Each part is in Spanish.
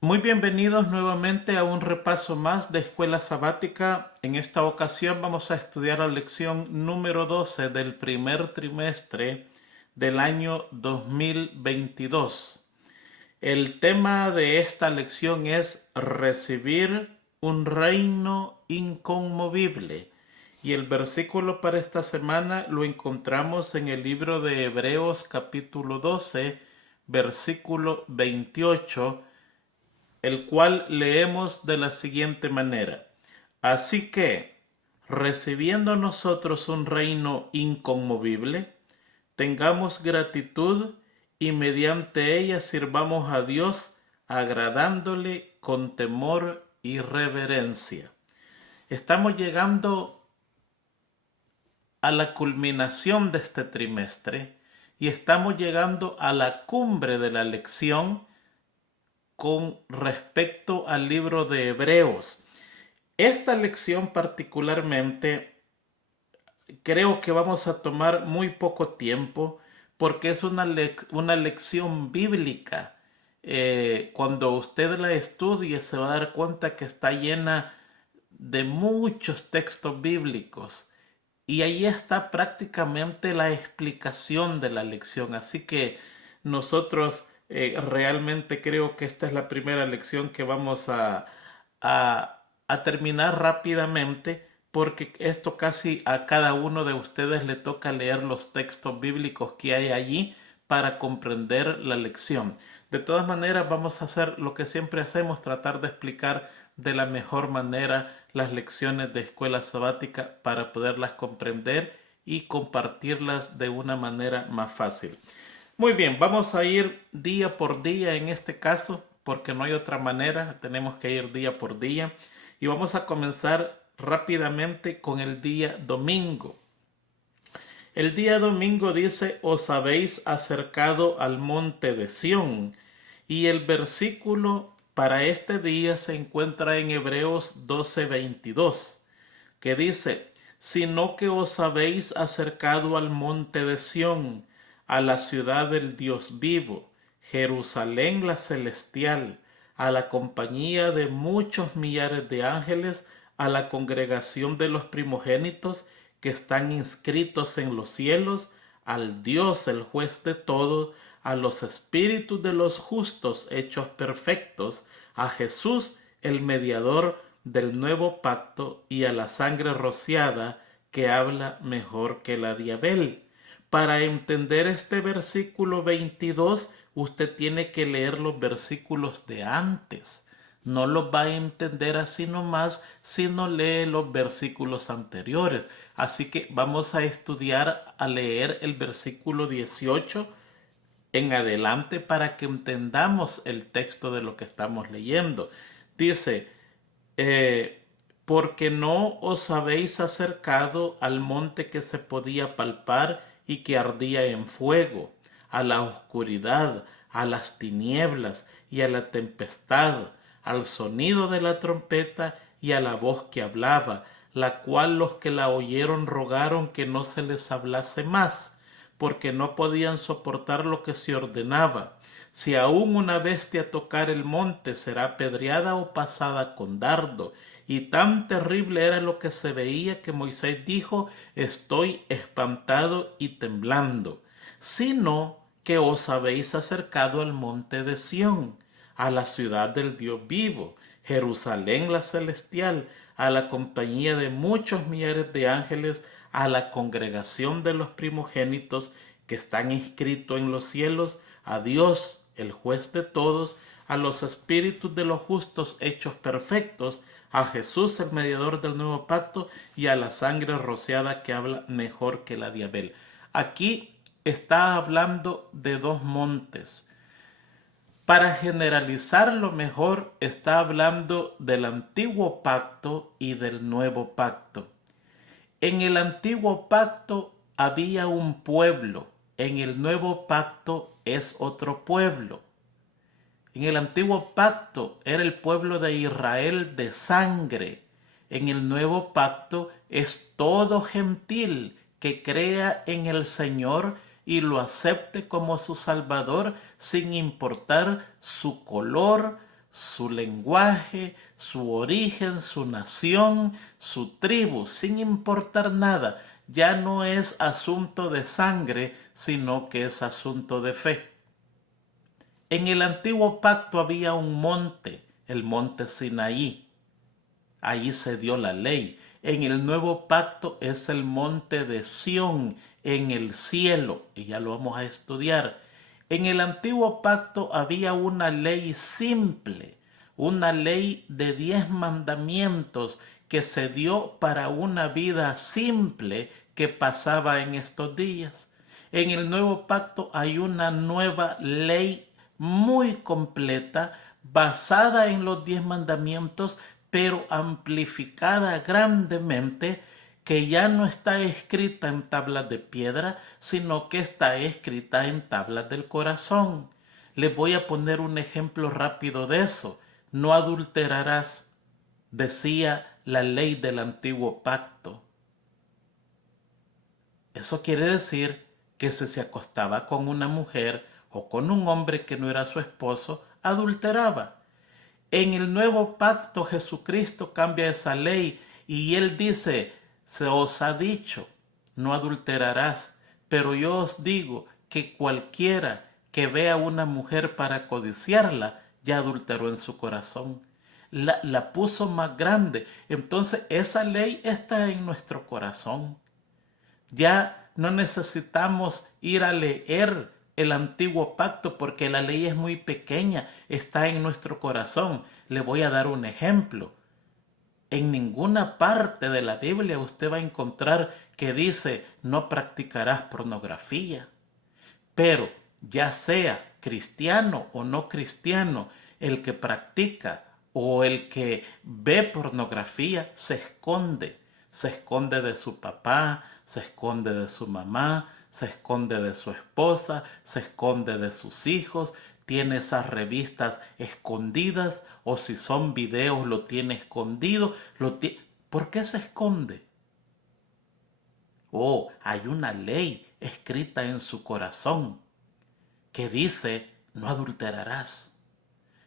Muy bienvenidos nuevamente a un repaso más de Escuela Sabática. En esta ocasión vamos a estudiar la lección número 12 del primer trimestre del año 2022. El tema de esta lección es recibir un reino inconmovible. Y el versículo para esta semana lo encontramos en el libro de Hebreos capítulo 12, versículo 28, el cual leemos de la siguiente manera. Así que, recibiendo nosotros un reino inconmovible, tengamos gratitud y mediante ella sirvamos a Dios agradándole con temor y reverencia. Estamos llegando a la culminación de este trimestre y estamos llegando a la cumbre de la lección con respecto al libro de Hebreos. Esta lección particularmente creo que vamos a tomar muy poco tiempo porque es una lección bíblica. Cuando usted la estudie se va a dar cuenta que está llena de muchos textos bíblicos y ahí está prácticamente la explicación de la lección. Así que nosotros realmente creo que esta es la primera lección que vamos a terminar rápidamente porque esto casi a cada uno de ustedes le toca leer los textos bíblicos que hay allí para comprender la lección. De todas maneras, vamos a hacer lo que siempre hacemos, tratar de explicar de la mejor manera las lecciones de escuela sabática para poderlas comprender y compartirlas de una manera más fácil. Muy bien, vamos a ir día por día en este caso, porque no hay otra manera, tenemos que ir día por día. Y vamos a comenzar rápidamente con el día domingo. El día domingo dice, os habéis acercado al monte de Sión. Y el versículo para este día se encuentra en Hebreos 12:22, que dice, sino que os habéis acercado al monte de Sión, a la ciudad del Dios vivo, Jerusalén la celestial, a la compañía de muchos millares de ángeles, a la congregación de los primogénitos que están inscritos en los cielos, al Dios el juez de todo, a los espíritus de los justos hechos perfectos, a Jesús el mediador del nuevo pacto y a la sangre rociada que habla mejor que la de Abel. Para entender este versículo 22, usted tiene que leer los versículos de antes. No los va a entender así nomás si no lee los versículos anteriores. Así que vamos a estudiar, a leer el versículo 18 en adelante para que entendamos el texto de lo que estamos leyendo. Dice, eh, porque no os habéis acercado al monte que se podía palpar y que ardía en fuego, a la oscuridad, a las tinieblas y a la tempestad, al sonido de la trompeta y a la voz que hablaba, la cual los que la oyeron rogaron que no se les hablase más, porque no podían soportar lo que se ordenaba. Si aún una bestia tocar el monte, será apedreada o pasada con dardo. Y tan terrible era lo que se veía que Moisés dijo, estoy espantado y temblando. Sino que os habéis acercado al monte de Sión, a la ciudad del Dios vivo, Jerusalén la celestial, a la compañía de muchos millares de ángeles, a la congregación de los primogénitos que están inscritos en los cielos, a Dios, el juez de todos, a los espíritus de los justos hechos perfectos, a Jesús, el mediador del nuevo pacto, y a la sangre rociada que habla mejor que la de Abel. Aquí está hablando de dos montes. Para generalizarlo mejor, está hablando del antiguo pacto y del nuevo pacto. En el antiguo pacto había un pueblo, en el nuevo pacto es otro pueblo. En el antiguo pacto era el pueblo de Israel de sangre. En el nuevo pacto es todo gentil que crea en el Señor y lo acepte como su Salvador sin importar su color, su lenguaje, su origen, su nación, su tribu, sin importar nada. Ya no es asunto de sangre, sino que es asunto de fe. En el antiguo pacto había un monte, el monte Sinaí. Ahí se dio la ley. En el nuevo pacto es el monte de Sión, en el cielo, y ya lo vamos a estudiar. En el antiguo pacto había una ley simple, una ley de 10 mandamientos que se dio para una vida simple que pasaba en estos días. En el nuevo pacto hay una nueva ley muy completa, basada en los 10 mandamientos, pero amplificada grandemente, que ya no está escrita en tablas de piedra, sino que está escrita en tablas del corazón. Les voy a poner un ejemplo rápido de eso. No adulterarás, decía la ley del antiguo pacto. Eso quiere decir que si se acostaba con una mujer o con un hombre que no era su esposo, adulteraba. En el nuevo pacto Jesucristo cambia esa ley y Él dice, se os ha dicho, no adulterarás, pero yo os digo que cualquiera que vea a una mujer para codiciarla, ya adulteró en su corazón. La puso más grande. Entonces esa ley está en nuestro corazón. Ya no necesitamos ir a leer el antiguo pacto porque la ley es muy pequeña, está en nuestro corazón. Le voy a dar un ejemplo. En ninguna parte de la Biblia usted va a encontrar que dice no practicarás pornografía. Pero ya sea cristiano o no cristiano, el que practica o el que ve pornografía se esconde. Se esconde de su papá, se esconde de su mamá, se esconde de su esposa, se esconde de sus hijos, tiene esas revistas escondidas, o si son videos lo tiene escondido. ¿Por qué se esconde? Oh, hay una ley escrita en su corazón que dice no adulterarás.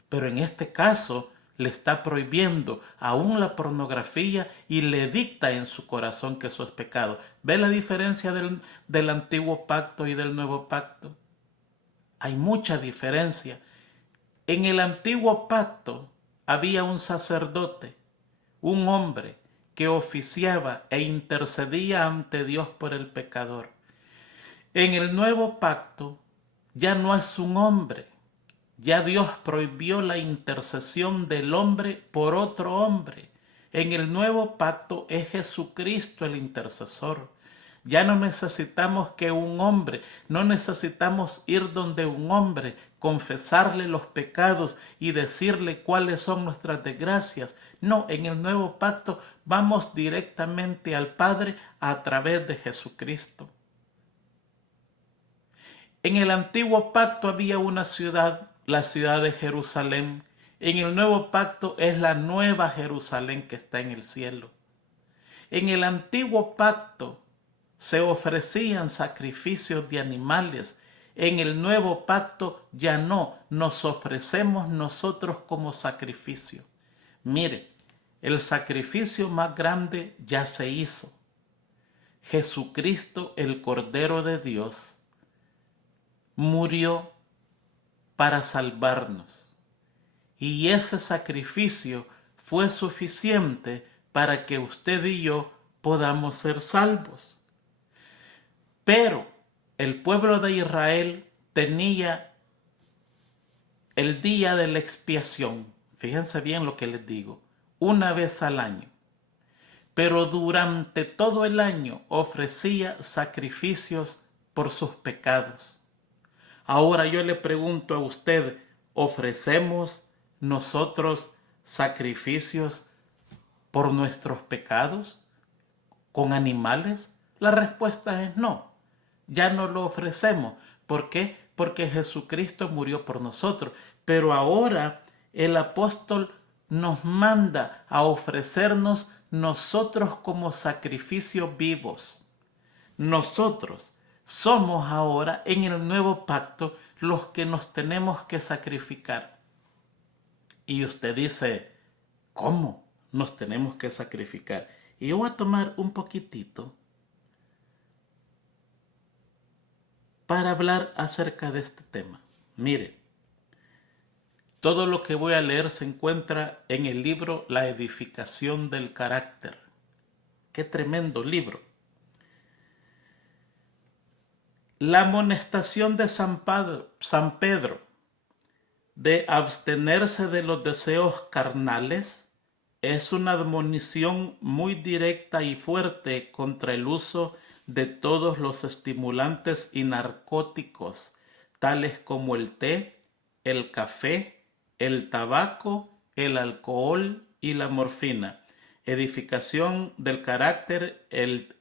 Pero en este caso le está prohibiendo aún la pornografía y le dicta en su corazón que eso es pecado. ¿Ve la diferencia del antiguo pacto y del nuevo pacto? Hay mucha diferencia. En el antiguo pacto había un sacerdote, un hombre que oficiaba e intercedía ante Dios por el pecador. En el nuevo pacto ya no es un hombre. Ya Dios prohibió la intercesión del hombre por otro hombre. En el nuevo pacto es Jesucristo el intercesor. Ya no necesitamos que un hombre, no necesitamos ir donde un hombre, confesarle los pecados y decirle cuáles son nuestras desgracias. No, en el nuevo pacto vamos directamente al Padre a través de Jesucristo. En el antiguo pacto había una ciudad, la ciudad de Jerusalén. En el nuevo pacto es la nueva Jerusalén que está en el cielo. En el antiguo pacto se ofrecían sacrificios de animales. En el nuevo pacto ya no, nos ofrecemos nosotros como sacrificio. Mire, el sacrificio más grande ya se hizo. Jesucristo, el Cordero de Dios, murió para salvarnos. Y ese sacrificio fue suficiente para que usted y yo podamos ser salvos. Pero el pueblo de Israel tenía el día de la expiación. Fíjense bien lo que les digo. Una vez al año. Pero durante todo el año ofrecía sacrificios por sus pecados. Ahora yo le pregunto a usted, ¿ofrecemos nosotros sacrificios por nuestros pecados con animales? La respuesta es no. Ya no lo ofrecemos. ¿Por qué? Porque Jesucristo murió por nosotros. Pero ahora el apóstol nos manda a ofrecernos nosotros como sacrificios vivos. Nosotros somos ahora en el nuevo pacto los que nos tenemos que sacrificar. Y usted dice, ¿cómo nos tenemos que sacrificar? Y yo voy a tomar un poquitito para hablar acerca de este tema. Mire, todo lo que voy a leer se encuentra en el libro La edificación del carácter. ¡Qué tremendo libro! La amonestación de San Pedro de abstenerse de los deseos carnales es una admonición muy directa y fuerte contra el uso de todos los estimulantes y narcóticos, tales como el té, el café, el tabaco, el alcohol y la morfina. Edificación del carácter, el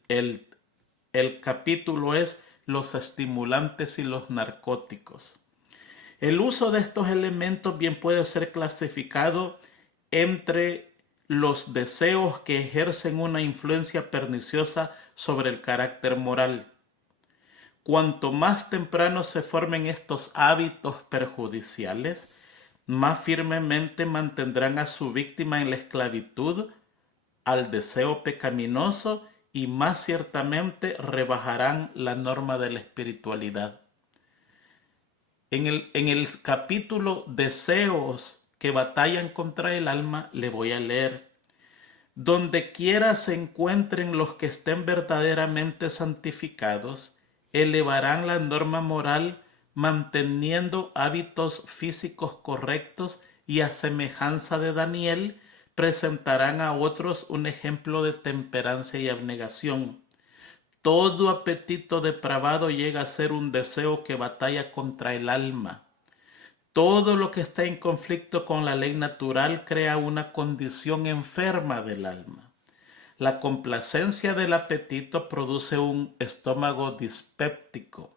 capítulo es los estimulantes y los narcóticos. El uso de estos elementos bien puede ser clasificado entre los deseos que ejercen una influencia perniciosa sobre el carácter moral. Cuanto más temprano se formen estos hábitos perjudiciales, más firmemente mantendrán a su víctima en la esclavitud al deseo pecaminoso y más ciertamente rebajarán la norma de la espiritualidad. En el capítulo Deseos que batallan contra el alma, le voy a leer: donde quiera se encuentren los que estén verdaderamente santificados, elevarán la norma moral manteniendo hábitos físicos correctos y a semejanza de Daniel, presentarán a otros un ejemplo de temperancia y abnegación. Todo apetito depravado llega a ser un deseo que batalla contra el alma. Todo lo que está en conflicto con la ley natural crea una condición enferma del alma. La complacencia del apetito produce un estómago dispéptico,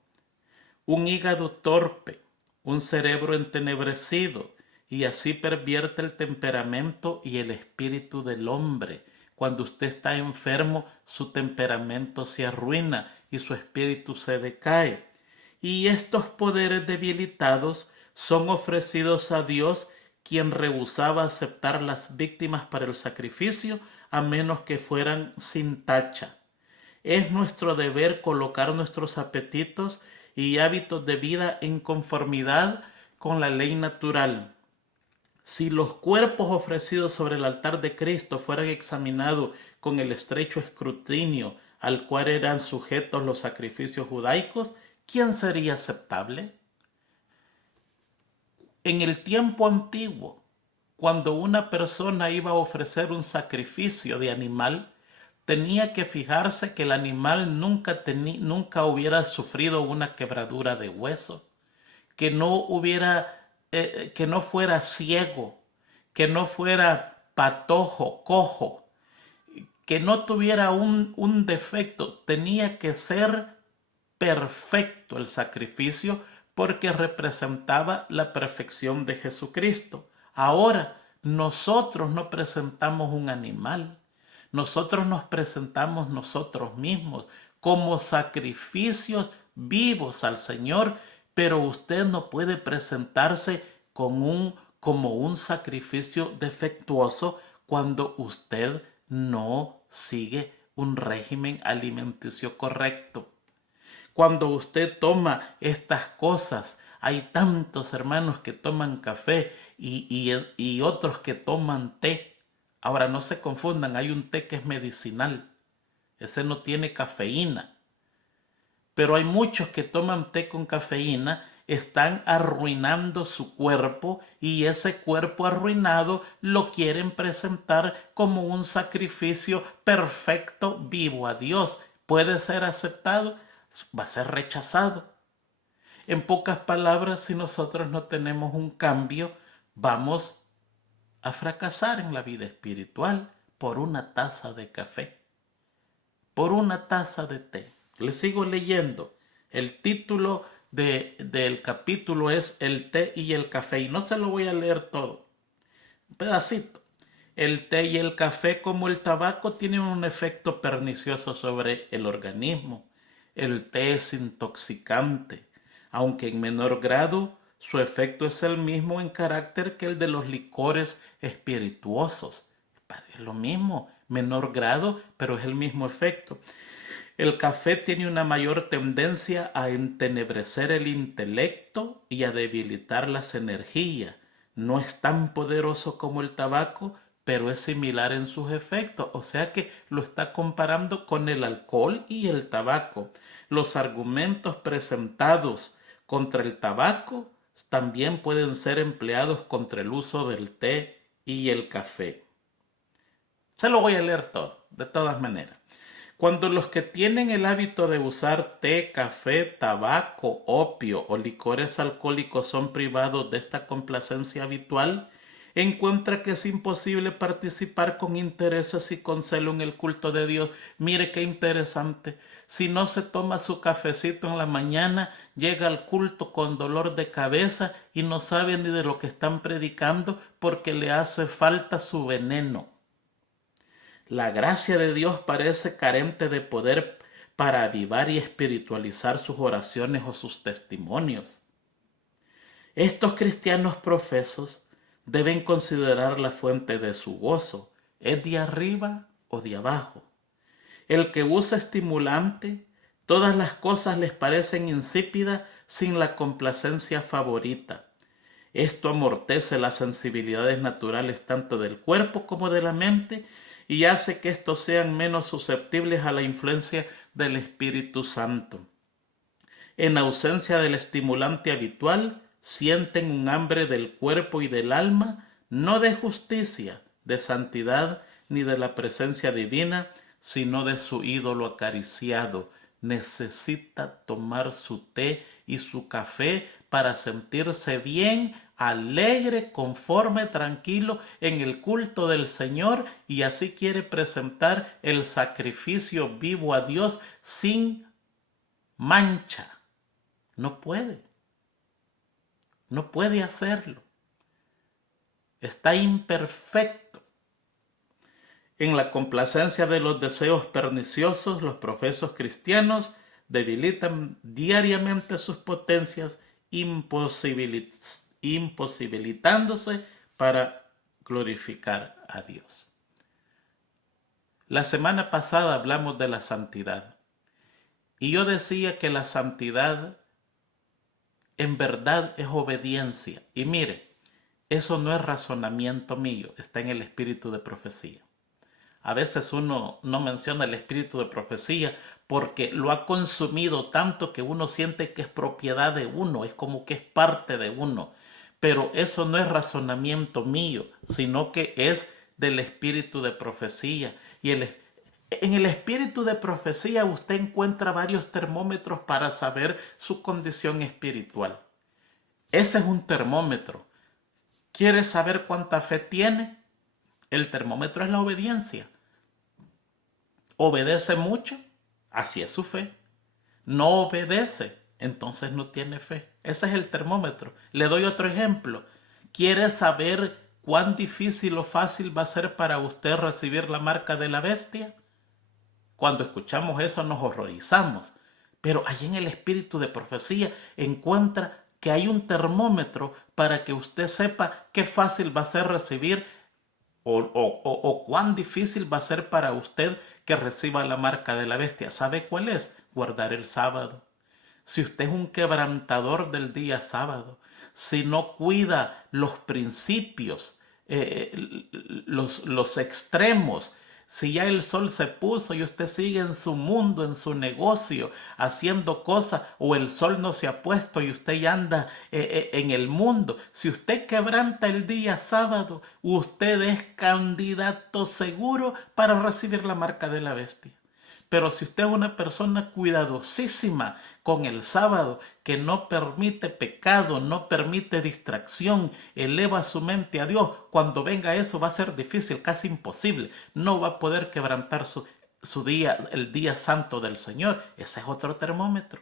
un hígado torpe, un cerebro entenebrecido, y así pervierte el temperamento y el espíritu del hombre. Cuando usted está enfermo, su temperamento se arruina y su espíritu se decae. Y estos poderes debilitados son ofrecidos a Dios, quien rehusaba aceptar las víctimas para el sacrificio a menos que fueran sin tacha. Es nuestro deber colocar nuestros apetitos y hábitos de vida en conformidad con la ley natural. Si los cuerpos ofrecidos sobre el altar de Cristo fueran examinados con el estrecho escrutinio al cual eran sujetos los sacrificios judaicos, ¿quién sería aceptable? En el tiempo antiguo, cuando una persona iba a ofrecer un sacrificio de animal, tenía que fijarse que el animal nunca hubiera sufrido una quebradura de hueso, que no fuera ciego, que no fuera patojo, cojo, que no tuviera un defecto. Tenía que ser perfecto el sacrificio porque representaba la perfección de Jesucristo. Ahora, nosotros no presentamos un animal, nosotros nos presentamos nosotros mismos como sacrificios vivos al Señor, pero usted no puede presentarse como un sacrificio defectuoso cuando usted no sigue un régimen alimenticio correcto. Cuando usted toma estas cosas, hay tantos hermanos que toman café y otros que toman té. Ahora no se confundan, hay un té que es medicinal, ese no tiene cafeína. Pero hay muchos que toman té con cafeína, están arruinando su cuerpo y ese cuerpo arruinado lo quieren presentar como un sacrificio perfecto, vivo a Dios. ¿Puede ser aceptado? Va a ser rechazado. En pocas palabras, si nosotros no tenemos un cambio, vamos a fracasar en la vida espiritual por una taza de café, por una taza de té. Le sigo leyendo. El título del capítulo es El té y el café, y no se lo voy a leer todo, un pedacito. El té y el café, como el tabaco, tienen un efecto pernicioso sobre el organismo. El té es intoxicante, aunque en menor grado, Su efecto es el mismo en carácter que el de los licores espirituosos. Es lo mismo, menor grado, pero es el mismo efecto. El café tiene una mayor tendencia a entenebrecer el intelecto y a debilitar las energías. No es tan poderoso como el tabaco, pero es similar en sus efectos. O sea que lo está comparando con el alcohol y el tabaco. Los argumentos presentados contra el tabaco también pueden ser empleados contra el uso del té y el café. Se lo voy a leer todo, de todas maneras. Cuando los que tienen el hábito de usar té, café, tabaco, opio o licores alcohólicos son privados de esta complacencia habitual, encuentra que es imposible participar con intereses y con celo en el culto de Dios. Mire qué interesante. Si no se toma su cafecito en la mañana, llega al culto con dolor de cabeza y no sabe ni de lo que están predicando porque le hace falta su veneno. La gracia de Dios parece carente de poder para avivar y espiritualizar sus oraciones o sus testimonios. Estos cristianos profesos deben considerar la fuente de su gozo. ¿Es de arriba o de abajo? El que usa estimulante, todas las cosas les parecen insípidas sin la complacencia favorita. Esto amortece las sensibilidades naturales tanto del cuerpo como de la mente y hace que estos sean menos susceptibles a la influencia del Espíritu Santo. En ausencia del estimulante habitual, sienten un hambre del cuerpo y del alma, no de justicia, de santidad, ni de la presencia divina, sino de su ídolo acariciado. Necesita tomar su té y su café para sentirse bien, alegre, conforme, tranquilo en el culto del Señor, y así quiere presentar el sacrificio vivo a Dios sin mancha. No puede hacerlo. Está imperfecto. En la complacencia de los deseos perniciosos, los profesos cristianos debilitan diariamente sus potencias, imposibilitándose para glorificar a Dios. La semana pasada hablamos de la santidad y yo decía que la santidad en verdad es obediencia. Y mire, eso no es razonamiento mío, está en el espíritu de profecía. A veces uno no menciona el espíritu de profecía porque lo ha consumido tanto que uno siente que es propiedad de uno, es como que es parte de uno. Pero eso no es razonamiento mío, sino que es del espíritu de profecía. Y en el espíritu de profecía usted encuentra varios termómetros para saber su condición espiritual. Ese es un termómetro. ¿Quiere saber cuánta fe tiene? El termómetro es la obediencia. ¿Obedece mucho? Así es su fe. No obedece, entonces no tiene fe. Ese es el termómetro. Le doy otro ejemplo. ¿Quiere saber cuán difícil o fácil va a ser para usted recibir la marca de la bestia? Cuando escuchamos eso nos horrorizamos. Pero ahí en el espíritu de profecía encuentra que hay un termómetro para que usted sepa qué fácil va a ser recibir o cuán difícil va a ser para usted que reciba la marca de la bestia. ¿Sabe cuál es? Guardar el sábado. Si usted es un quebrantador del día sábado, si no cuida los principios, los extremos, si ya el sol se puso y usted sigue en su mundo, en su negocio, haciendo cosas, o el sol no se ha puesto y usted ya anda en el mundo, si usted quebranta el día sábado, usted es candidato seguro para recibir la marca de la bestia. Pero si usted es una persona cuidadosísima con el sábado, que no permite pecado, no permite distracción, eleva su mente a Dios, cuando venga eso va a ser difícil, casi imposible. No va a poder quebrantar su día, el día santo del Señor. Ese es otro termómetro.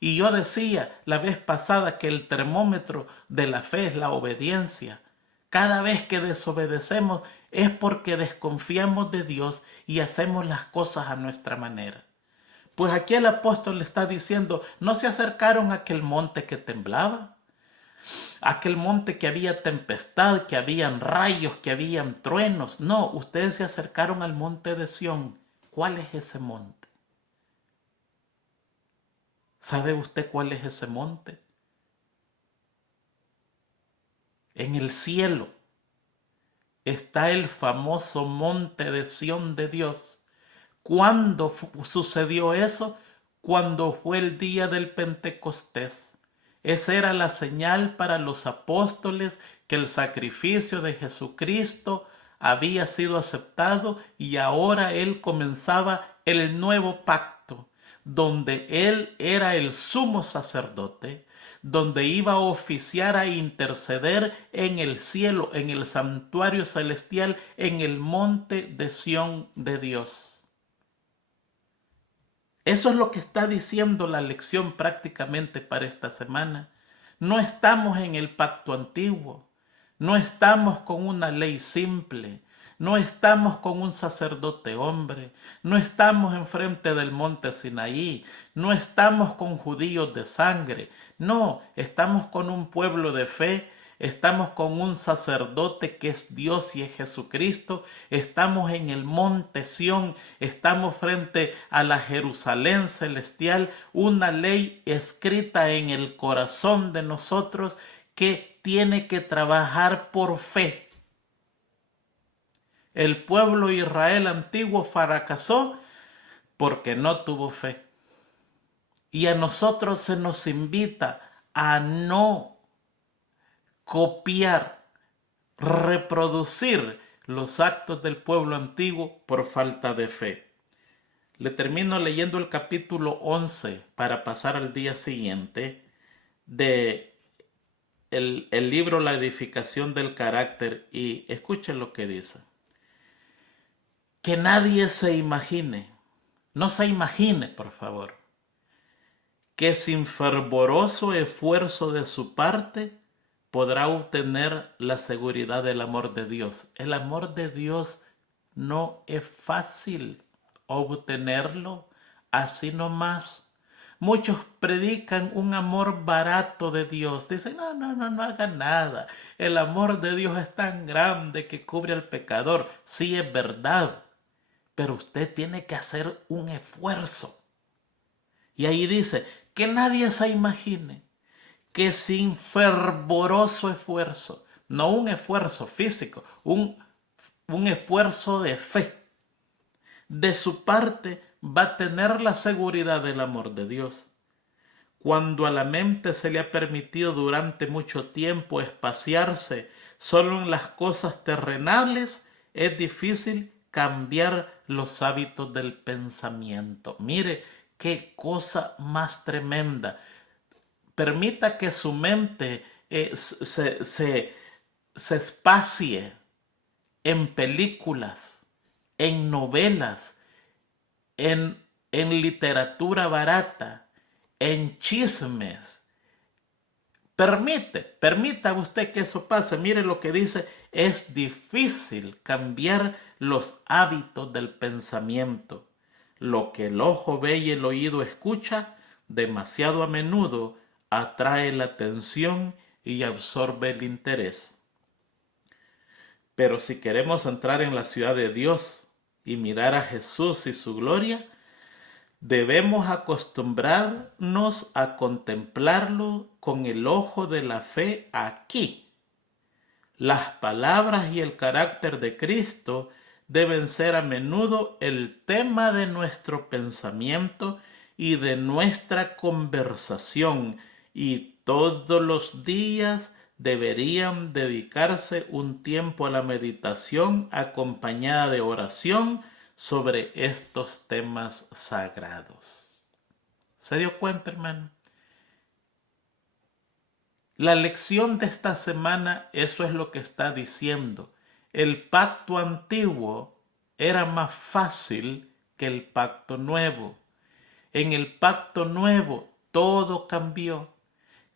Y yo decía la vez pasada que el termómetro de la fe es la obediencia. Cada vez que desobedecemos es porque desconfiamos de Dios y hacemos las cosas a nuestra manera. Pues aquí el apóstol le está diciendo, ¿no se acercaron a aquel monte que temblaba? aquel monte que había tempestad, que habían rayos, que habían truenos. No, ustedes se acercaron al monte de Sión. ¿Cuál es ese monte? ¿Sabe usted cuál es ese monte? En el cielo está el famoso monte de Sión de Dios. ¿Cuándo sucedió eso? Cuando fue el día del Pentecostés. Esa era la señal para los apóstoles que el sacrificio de Jesucristo había sido aceptado y ahora Él comenzaba el nuevo pacto, donde Él era el sumo sacerdote, donde iba a oficiar a interceder en el cielo, en el santuario celestial, en el monte de Sión de Dios. Eso es lo que está diciendo la lección prácticamente para esta semana. No estamos en el pacto antiguo, no estamos con una ley simple, no estamos con un sacerdote hombre, no estamos enfrente del monte Sinaí, no estamos con judíos de sangre, no, estamos con un pueblo de fe. Estamos con un sacerdote que es Dios y es Jesucristo. Estamos en el monte Sión. Estamos frente a la Jerusalén celestial. Una ley escrita en el corazón de nosotros que tiene que trabajar por fe. El pueblo Israel antiguo fracasó porque no tuvo fe. Y a nosotros se nos invita a no copiar, reproducir los actos del pueblo antiguo por falta de fe. Le termino leyendo el capítulo 11 para pasar al día siguiente de el libro La edificación del carácter y escuchen lo que dice. Que nadie se imagine, no se imagine por favor, que sin fervoroso esfuerzo de su parte podrá obtener la seguridad del amor de Dios. El amor de Dios no es fácil obtenerlo así nomás. Muchos predican un amor barato de Dios. Dicen, no hagan nada. El amor de Dios es tan grande que cubre al pecador. Sí, es verdad. Pero usted tiene que hacer un esfuerzo. Y ahí dice, que nadie se imagine que sin fervoroso esfuerzo, no un esfuerzo físico, un esfuerzo de fe, de su parte va a tener la seguridad del amor de Dios. Cuando a la mente se le ha permitido durante mucho tiempo espaciarse solo en las cosas terrenales, es difícil cambiar los hábitos del pensamiento. Mire qué cosa más tremenda. Permita que su mente se espacie en películas, en novelas, en literatura barata, en chismes. Permita usted que eso pase. Mire lo que dice, es difícil cambiar los hábitos del pensamiento. Lo que el ojo ve y el oído escucha, demasiado a menudo atrae la atención y absorbe el interés. Pero si queremos entrar en la ciudad de Dios y mirar a Jesús y su gloria, debemos acostumbrarnos a contemplarlo con el ojo de la fe aquí. Las palabras y el carácter de Cristo deben ser a menudo el tema de nuestro pensamiento y de nuestra conversación, y todos los días deberían dedicarse un tiempo a la meditación acompañada de oración sobre estos temas sagrados. ¿Se dio cuenta, hermano? La lección de esta semana, eso es lo que está diciendo. El pacto antiguo era más fácil que el pacto nuevo. En el pacto nuevo todo cambió.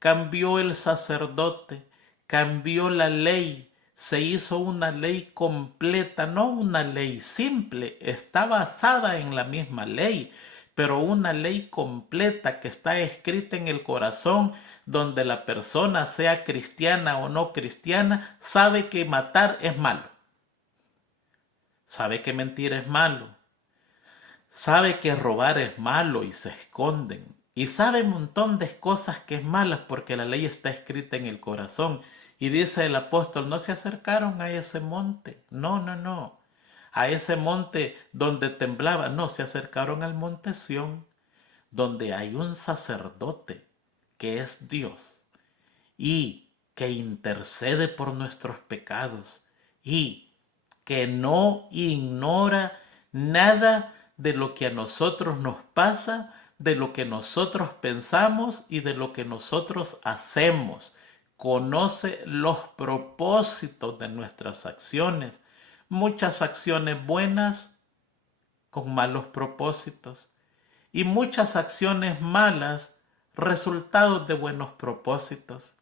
Cambió el sacerdote, cambió la ley, se hizo una ley completa, no una ley simple, está basada en la misma ley, pero una ley completa que está escrita en el corazón, donde la persona, sea cristiana o no cristiana, sabe que matar es malo, sabe que mentir es malo, sabe que robar es malo y se esconden. Y sabe un montón de cosas que es malas porque la ley está escrita en el corazón. Y dice el apóstol, no se acercaron a ese monte. No, no, no. A ese monte donde temblaba. No, se acercaron al monte Sión, donde hay un sacerdote que es Dios y que intercede por nuestros pecados y que no ignora nada de lo que a nosotros nos pasa, de lo que nosotros pensamos y de lo que nosotros hacemos. Conoce los propósitos de nuestras acciones. Muchas acciones buenas con malos propósitos y muchas acciones malas resultados de buenos propósitos.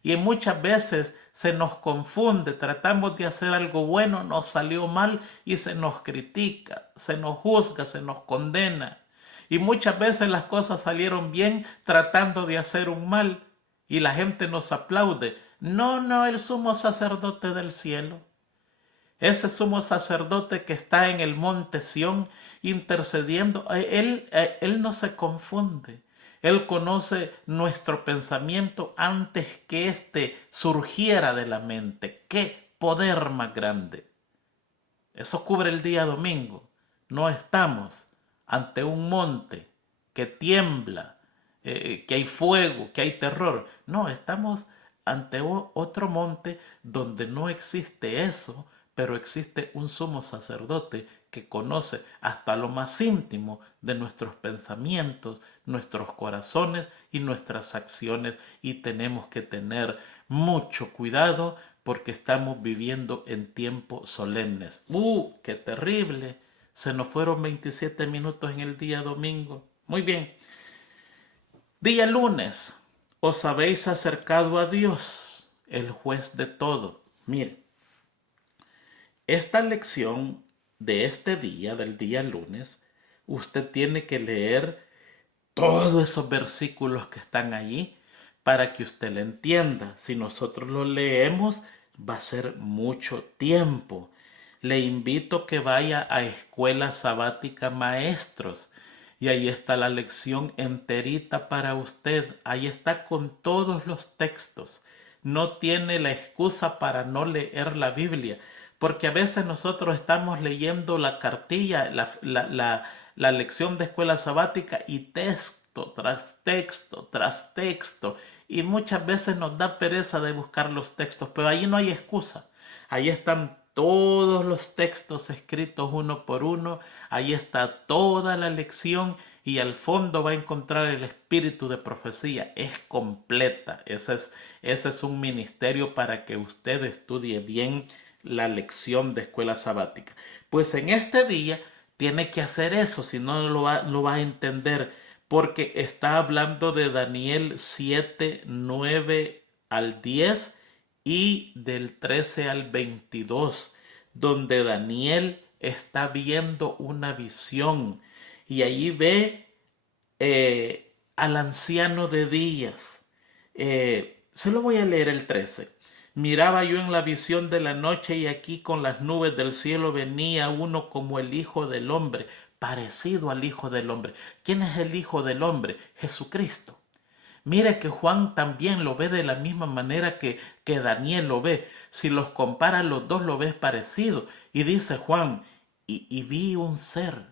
Y muchas veces se nos confunde, tratamos de hacer algo bueno, nos salió mal y se nos critica, se nos juzga, se nos condena. Y muchas veces las cosas salieron bien tratando de hacer un mal y la gente nos aplaude. No, no, el sumo sacerdote del cielo. Ese sumo sacerdote que está en el monte Sión intercediendo, él no se confunde. Él conoce nuestro pensamiento antes que éste surgiera de la mente. ¡Qué poder más grande! Eso cubre el día domingo. No estamos ante un monte que tiembla, que hay fuego, que hay terror. No, estamos ante otro monte donde no existe eso, pero existe un sumo sacerdote que conoce hasta lo más íntimo de nuestros pensamientos, nuestros corazones y nuestras acciones, y tenemos que tener mucho cuidado porque estamos viviendo en tiempos solemnes. ¡Qué terrible! Se nos fueron 27 minutos en el día domingo. Muy bien. Día lunes. Os habéis acercado a Dios, el juez de todo. Mire, esta lección de este día, del día lunes, usted tiene que leer todos esos versículos que están allí para que usted lo entienda. Si nosotros lo leemos, va a ser mucho tiempo. Le invito que vaya a Escuela Sabática Maestros y ahí está la lección enterita para usted. Ahí está con todos los textos. No tiene la excusa para no leer la Biblia, porque a veces nosotros estamos leyendo la cartilla, la lección de escuela sabática y texto tras texto tras texto, y muchas veces nos da pereza de buscar los textos, pero ahí no hay excusa. Ahí están todos los textos escritos uno por uno, ahí está toda la lección y al fondo va a encontrar el espíritu de profecía. Es completa. Ese es un ministerio para que usted estudie bien la lección de escuela sabática. Pues en este día tiene que hacer eso, si no lo va a entender, porque está hablando de Daniel 7, 9 al 10 y del 13 al 22, donde Daniel está viendo una visión y allí ve al anciano de días. Se lo voy a leer el 13. Miraba yo en la visión de la noche y aquí con las nubes del cielo venía uno como el Hijo del Hombre, parecido al Hijo del Hombre. ¿Quién es el Hijo del Hombre? Jesucristo. Mire que Juan también lo ve de la misma manera que Daniel lo ve. Si los compara los dos lo ves parecido. Y dice Juan, y vi un ser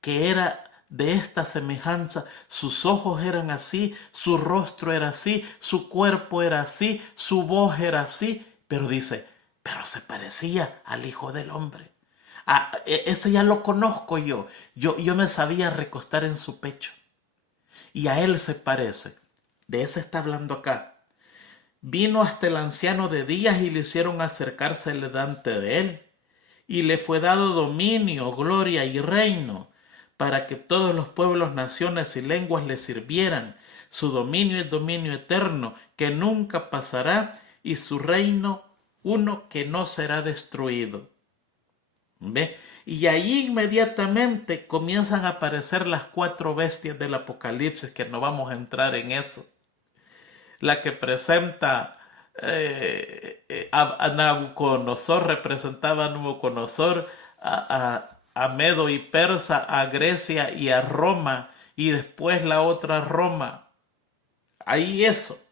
que era de esta semejanza, sus ojos eran así, su rostro era así, su cuerpo era así, su voz era así, pero dice, pero se parecía al Hijo del Hombre. Ese ya lo conozco yo me sabía recostar en su pecho. Y a él se parece. De ese está hablando acá. Vino hasta el anciano de días y le hicieron acercarse delante de él. Y le fue dado dominio, gloria y reino, para que todos los pueblos, naciones y lenguas le sirvieran. Su dominio es dominio eterno, que nunca pasará, y su reino uno que no será destruido. ¿Ve? Y ahí inmediatamente comienzan a aparecer las 4 bestias del Apocalipsis, que no vamos a entrar en eso. La que presenta a Nabucodonosor, representaba a Nabucodonosor, a Medo y Persa, a Grecia y a Roma, y después la otra Roma. Ahí eso.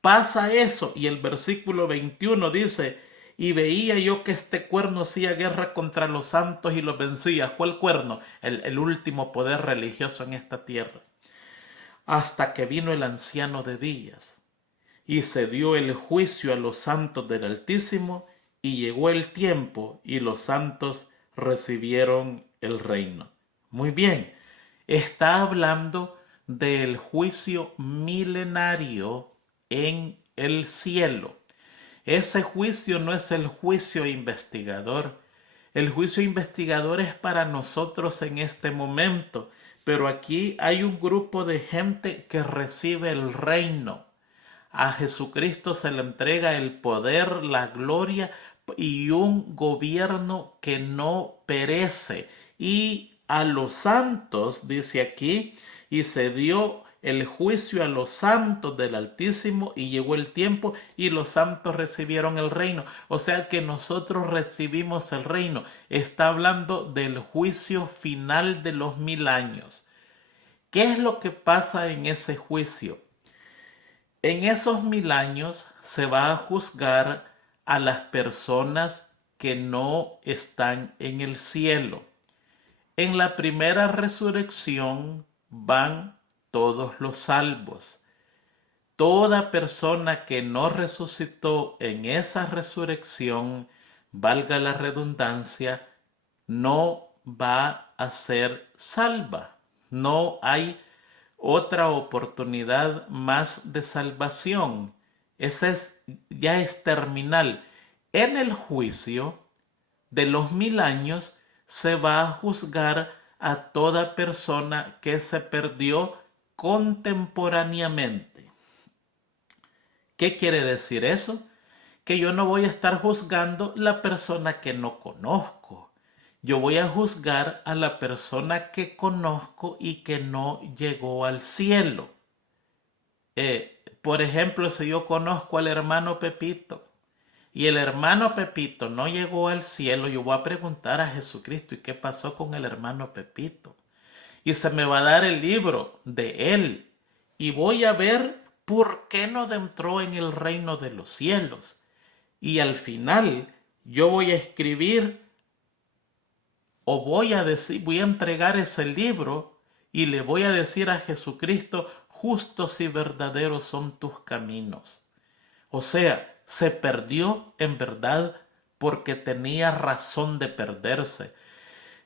Pasa eso, y el versículo 21 dice: y veía yo que este cuerno hacía guerra contra los santos y los vencía. ¿Cuál cuerno? El último poder religioso en esta tierra. Hasta que vino el anciano de días, y se dio el juicio a los santos del Altísimo, y llegó el tiempo, y los santos recibieron el reino. Muy bien, está hablando del juicio milenario en el cielo. Ese juicio no es el juicio investigador. El juicio investigador es para nosotros en este momento, pero aquí hay un grupo de gente que recibe el reino. A Jesucristo se le entrega el poder, la gloria y un gobierno que no perece. Y a los santos, dice aquí, y se dio el juicio a los santos del Altísimo, y llegó el tiempo y los santos recibieron el reino. O sea que nosotros recibimos el reino. Está hablando del juicio final de los 1000 años. ¿Qué es lo que pasa en ese juicio? En esos 1000 años se va a juzgar a las personas que no están en el cielo. En la primera resurrección van todos los salvos. Toda persona que no resucitó en esa resurrección, valga la redundancia, no va a ser salva. No hay otra oportunidad más de salvación. Esa ya es terminal. En el juicio de los 1000 años se va a juzgar a toda persona que se perdió contemporáneamente. ¿Qué quiere decir eso? Que yo no voy a estar juzgando la persona que no conozco. Yo voy a juzgar a la persona que conozco y que no llegó al cielo. Por ejemplo, si yo conozco al hermano Pepito y el hermano Pepito no llegó al cielo, yo voy a preguntar a Jesucristo: ¿y qué pasó con el hermano Pepito? Y se me va a dar el libro de él y voy a ver por qué no entró en el reino de los cielos. Y al final yo voy a escribir o voy a entregar ese libro y le voy a decir a Jesucristo: justos y verdaderos son tus caminos. O sea, se perdió en verdad porque tenía razón de perderse.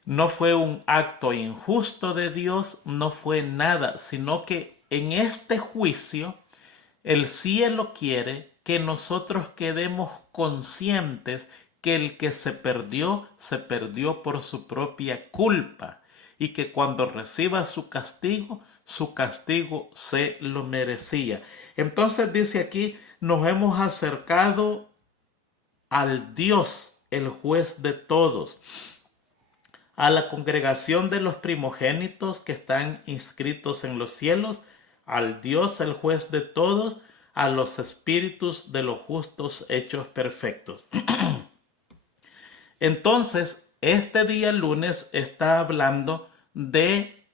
No fue un acto injusto de Dios, no fue nada, sino que en este juicio el cielo quiere que nosotros quedemos conscientes que el que se perdió por su propia culpa, y que cuando reciba su castigo se lo merecía. Entonces dice aquí: nos hemos acercado al Dios, el juez de todos, a la congregación de los primogénitos que están inscritos en los cielos, al Dios, el juez de todos, a los espíritus de los justos hechos perfectos. Entonces, este día lunes está hablando de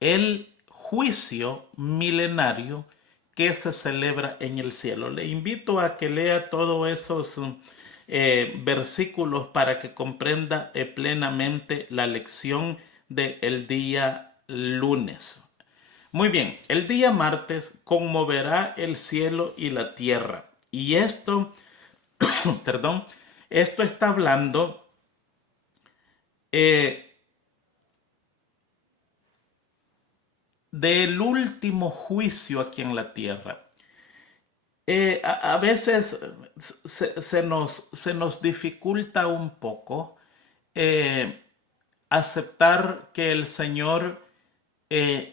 el juicio milenario que se celebra en el cielo. Le invito a que lea todos esos versículos para que comprenda plenamente la lección del día lunes. Muy bien, el día martes conmoverá el cielo y la tierra. Y esto, perdón, esto está hablando del último juicio aquí en la tierra. A veces se nos dificulta un poco aceptar que el Señor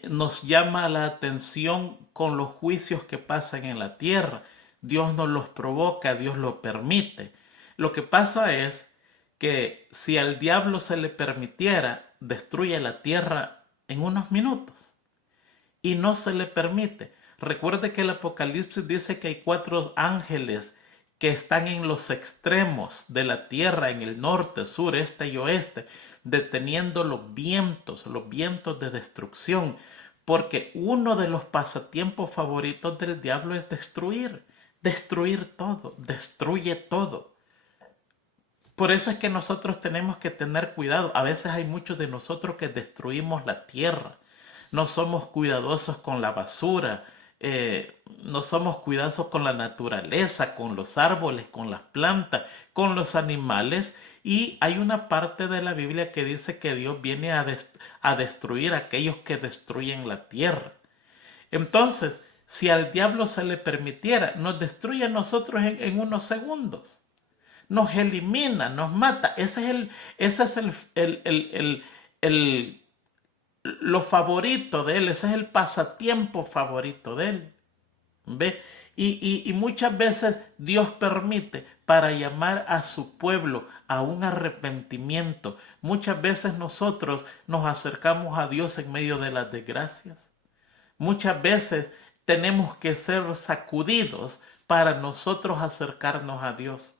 nos llama la atención con los juicios que pasan en la tierra. Dios nos los provoca, Dios lo permite. Lo que pasa es que si al diablo se le permitiera, destruye la tierra en unos minutos. Y no se le permite. Recuerde que el Apocalipsis dice que hay 4 ángeles que están en los extremos de la tierra, en el norte, sur, este y oeste, deteniendo los vientos de destrucción, porque uno de los pasatiempos favoritos del diablo es destruir todo, destruye todo. Por eso es que nosotros tenemos que tener cuidado. A veces hay muchos de nosotros que destruimos la tierra. No somos cuidadosos con la basura. No somos cuidadosos con la naturaleza, con los árboles, con las plantas, con los animales. Y hay una parte de la Biblia que dice que Dios viene a destruir a aquellos que destruyen la tierra. Entonces, si al diablo se le permitiera, nos destruye a nosotros en unos segundos. Nos elimina, nos mata. Ese es lo favorito de él, ese es el pasatiempo favorito de él. ¿Ve? Y muchas veces Dios permite para llamar a su pueblo a un arrepentimiento. Muchas veces nosotros nos acercamos a Dios en medio de las desgracias. Muchas veces tenemos que ser sacudidos para nosotros acercarnos a Dios.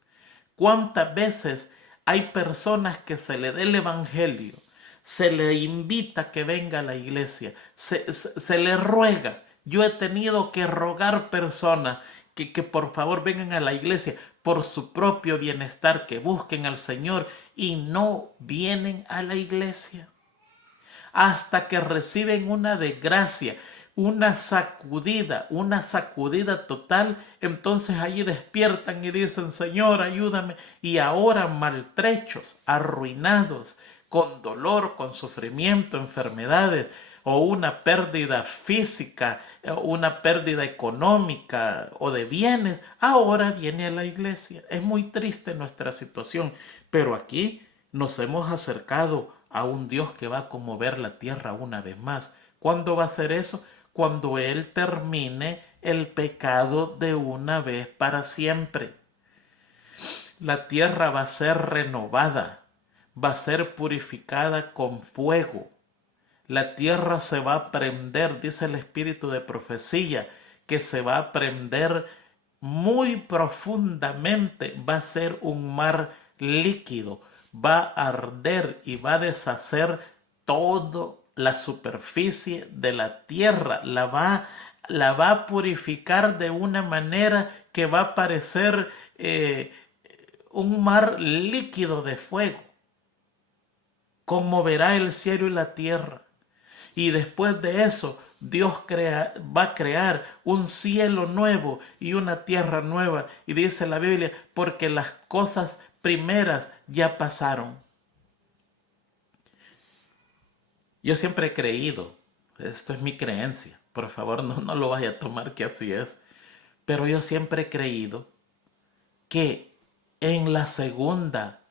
¿Cuántas veces hay personas que se le dé el evangelio, se le invita a que venga a la iglesia, se le ruega? Yo he tenido que rogar personas que por favor vengan a la iglesia por su propio bienestar, que busquen al Señor, y no vienen a la iglesia hasta que reciben una desgracia, una sacudida total. Entonces allí despiertan y dicen: Señor, ayúdame. Y ahora maltrechos, arruinados, con dolor, con sufrimiento, enfermedades, o una pérdida física, una pérdida económica o de bienes, ahora viene a la iglesia. Es muy triste nuestra situación, pero aquí nos hemos acercado a un Dios que va a conmover la tierra una vez más. ¿Cuándo va a ser eso? Cuando Él termine el pecado de una vez para siempre. La tierra va a ser renovada, va a ser purificada con fuego. La tierra se va a prender, dice el espíritu de profecía, que se va a prender muy profundamente. Va a ser un mar líquido, va a arder y va a deshacer toda la superficie de la tierra. La va a purificar de una manera que va a parecer un mar líquido de fuego. Conmoverá el cielo y la tierra. Y después de eso, Dios va a crear un cielo nuevo y una tierra nueva. Y dice la Biblia: porque las cosas primeras ya pasaron. Yo siempre he creído, esto es mi creencia, por favor no lo vaya a tomar que así es, pero yo siempre he creído que en la segunda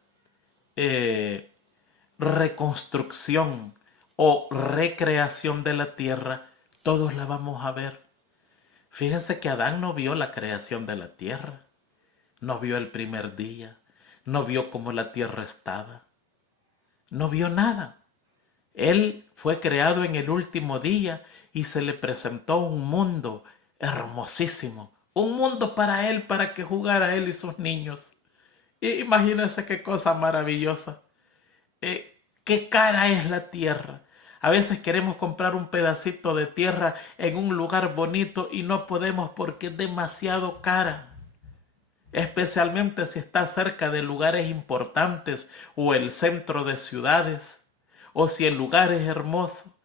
reconstrucción o recreación de la tierra, todos la vamos a ver. Fíjense que Adán no vio la creación de la tierra, no vio el primer día, no vio cómo la tierra estaba, no vio nada. Él fue creado en el último día y se le presentó un mundo hermosísimo, un mundo para él, para que jugara él y sus niños. Imagínense qué cosa maravillosa. Qué cara es la tierra. A veces queremos comprar un pedacito de tierra en un lugar bonito y no podemos porque es demasiado cara. Especialmente si está cerca de lugares importantes o el centro de ciudades, o si el lugar es hermoso.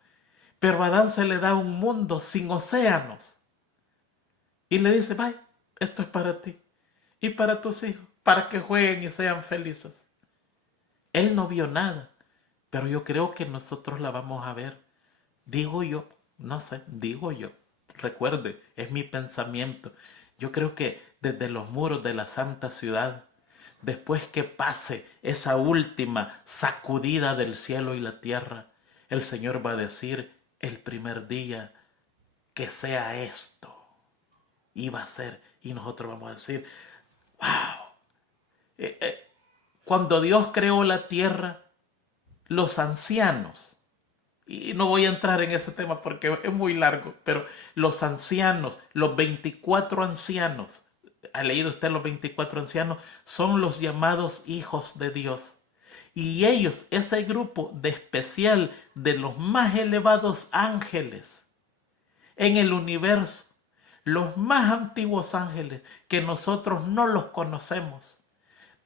Pero a Adán se le da un mundo sin océanos y le dice: vaya, esto es para ti y para tus hijos, para que jueguen y sean felices. Él no vio nada, pero yo creo que nosotros la vamos a ver. Digo yo, no sé, digo yo. Recuerde, es mi pensamiento. Yo creo que desde los muros de la santa ciudad, después que pase esa última sacudida del cielo y la tierra, el Señor va a decir: el primer día que sea esto. Y va a ser, y nosotros vamos a decir: wow. Cuando Dios creó la tierra, los ancianos, y no voy a entrar en ese tema porque es muy largo, pero los ancianos, los 24 ancianos, ¿ha leído usted los 24 ancianos? Son los llamados hijos de Dios. Y ellos, ese grupo de especial de los más elevados ángeles en el universo, los más antiguos ángeles que nosotros no los conocemos,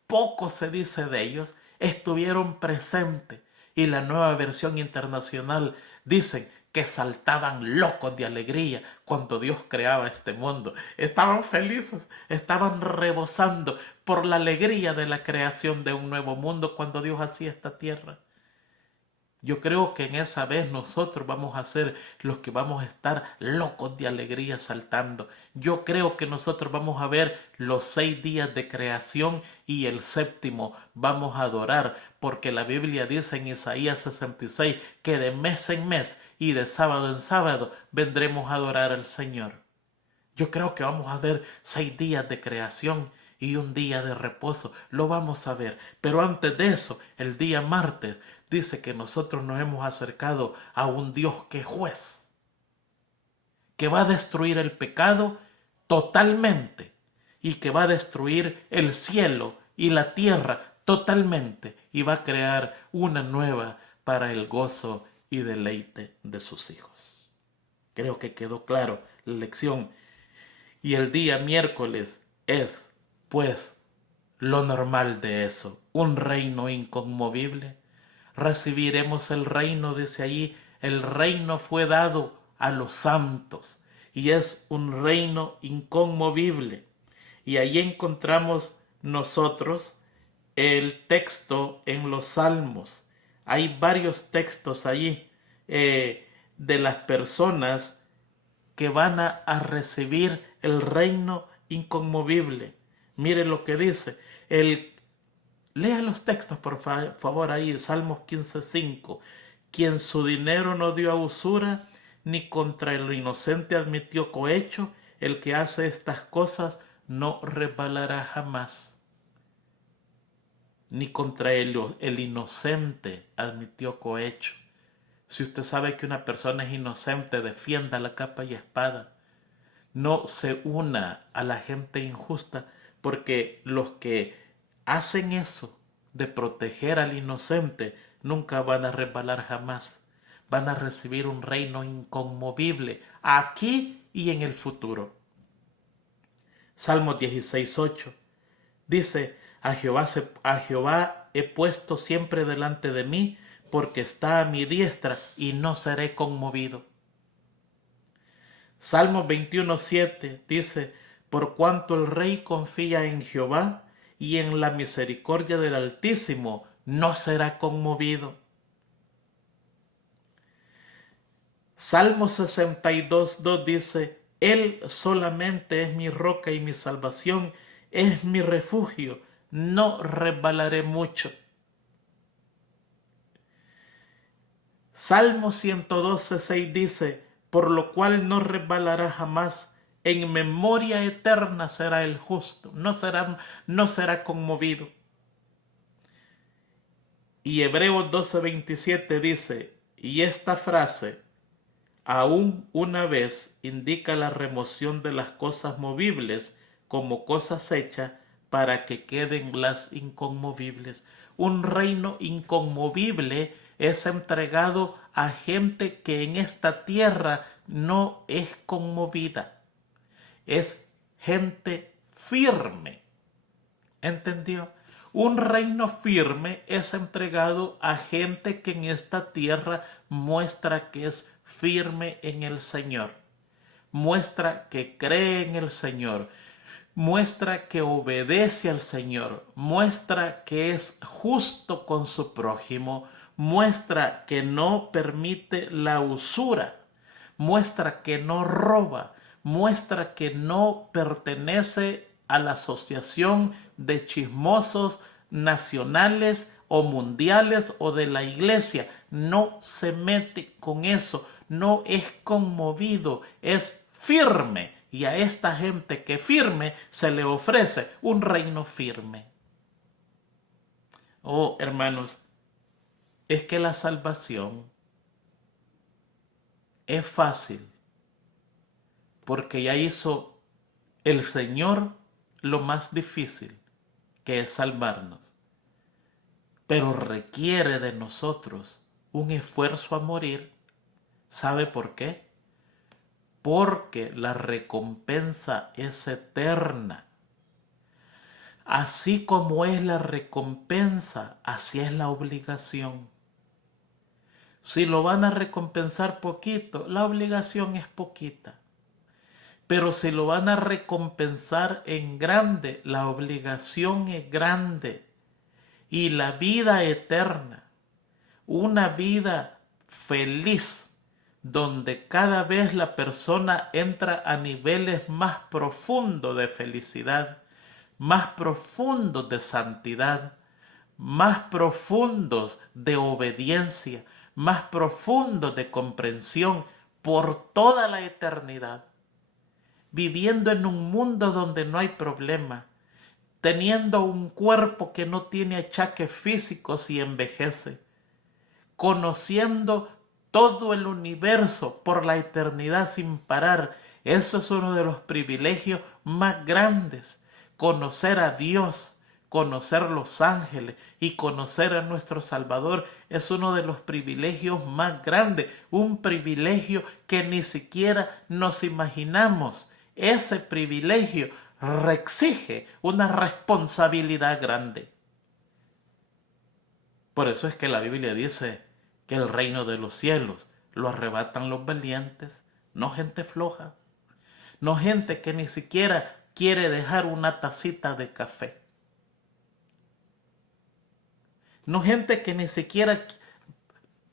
poco se dice de ellos, estuvieron presentes, y la Nueva Versión Internacional dicen que saltaban locos de alegría cuando Dios creaba este mundo. Estaban felices, estaban rebosando por la alegría de la creación de un nuevo mundo cuando Dios hacía esta tierra. Yo creo que en esa vez nosotros vamos a ser los que vamos a estar locos de alegría saltando. Yo creo que nosotros vamos a ver los 6 días de creación y el séptimo vamos a adorar, porque la Biblia dice en Isaías 66 que de mes en mes y de sábado en sábado vendremos a adorar al Señor. Yo creo que vamos a ver 6 días de creación y un día de reposo. Lo vamos a ver. Pero antes de eso, el día martes, dice que nosotros nos hemos acercado a un Dios que es juez, que va a destruir el pecado totalmente y que va a destruir el cielo y la tierra totalmente y va a crear una nueva para el gozo y deleite de sus hijos. Creo que quedó claro la lección. Y el día miércoles es, pues, lo normal de eso, un reino inconmovible. Recibiremos el reino, dice allí, el reino fue dado a los santos y es un reino inconmovible. Y ahí encontramos nosotros el texto en los Salmos. Hay varios textos allí de las personas que van a recibir el reino inconmovible. Mire lo que dice. Lea los textos, por favor, ahí. Salmos 15:5. Quien su dinero no dio a usura, ni contra el inocente admitió cohecho, el que hace estas cosas no resbalará jamás. Ni contra el inocente admitió cohecho. Si usted sabe que una persona es inocente, defienda la capa y espada. No se una a la gente injusta, porque los que hacen eso de proteger al inocente nunca van a resbalar jamás. Van a recibir un reino inconmovible aquí y en el futuro. Salmo 16:8 dice: a Jehová he puesto siempre delante de mí, porque está a mi diestra y no seré conmovido. Salmo 21:7 dice: por cuanto el rey confía en Jehová y en la misericordia del Altísimo, no será conmovido. Salmo 62:2 dice: Él solamente es mi roca y mi salvación, es mi refugio, no resbalaré mucho. Salmo 112:6 dice: por lo cual no resbalará jamás, en memoria eterna será el justo, no será conmovido. Y Hebreos 12:27 dice, y esta frase, aún una vez, indica la remoción de las cosas movibles como cosas hechas para que queden las inconmovibles. Un reino inconmovible es entregado a gente que en esta tierra no es conmovida. Es gente firme. ¿Entendió? Un reino firme es entregado a gente que en esta tierra muestra que es firme en el Señor. Muestra que cree en el Señor. Muestra que obedece al Señor. Muestra que es justo con su prójimo. Muestra que no permite la usura. Muestra que no roba. Muestra que no pertenece a la asociación de chismosos nacionales o mundiales o de la iglesia. No se mete con eso. No es conmovido. Es firme. Y a esta gente que firme se le ofrece un reino firme. Oh, hermanos, es que la salvación es fácil porque ya hizo el Señor lo más difícil, que es salvarnos. Pero requiere de nosotros un esfuerzo a morir. ¿Sabe por qué? Porque la recompensa es eterna. Así como es la recompensa, así es la obligación. Si lo van a recompensar poquito, la obligación es poquita. Pero si lo van a recompensar en grande, la obligación es grande. Y la vida eterna, una vida feliz, donde cada vez la persona entra a niveles más profundos de felicidad, más profundos de santidad, más profundos de obediencia, más profundos de comprensión por toda la eternidad, viviendo en un mundo donde no hay problema, teniendo un cuerpo que no tiene achaques físicos y envejece, conociendo todo el universo por la eternidad sin parar. Eso es uno de los privilegios más grandes. Conocer a Dios, conocer los ángeles y conocer a nuestro Salvador es uno de los privilegios más grandes. Un privilegio que ni siquiera nos imaginamos. Ese privilegio exige una responsabilidad grande. Por eso es que la Biblia dice que el reino de los cielos lo arrebatan los valientes, no gente floja, no gente que ni siquiera quiere dejar una tacita de café, no gente que ni siquiera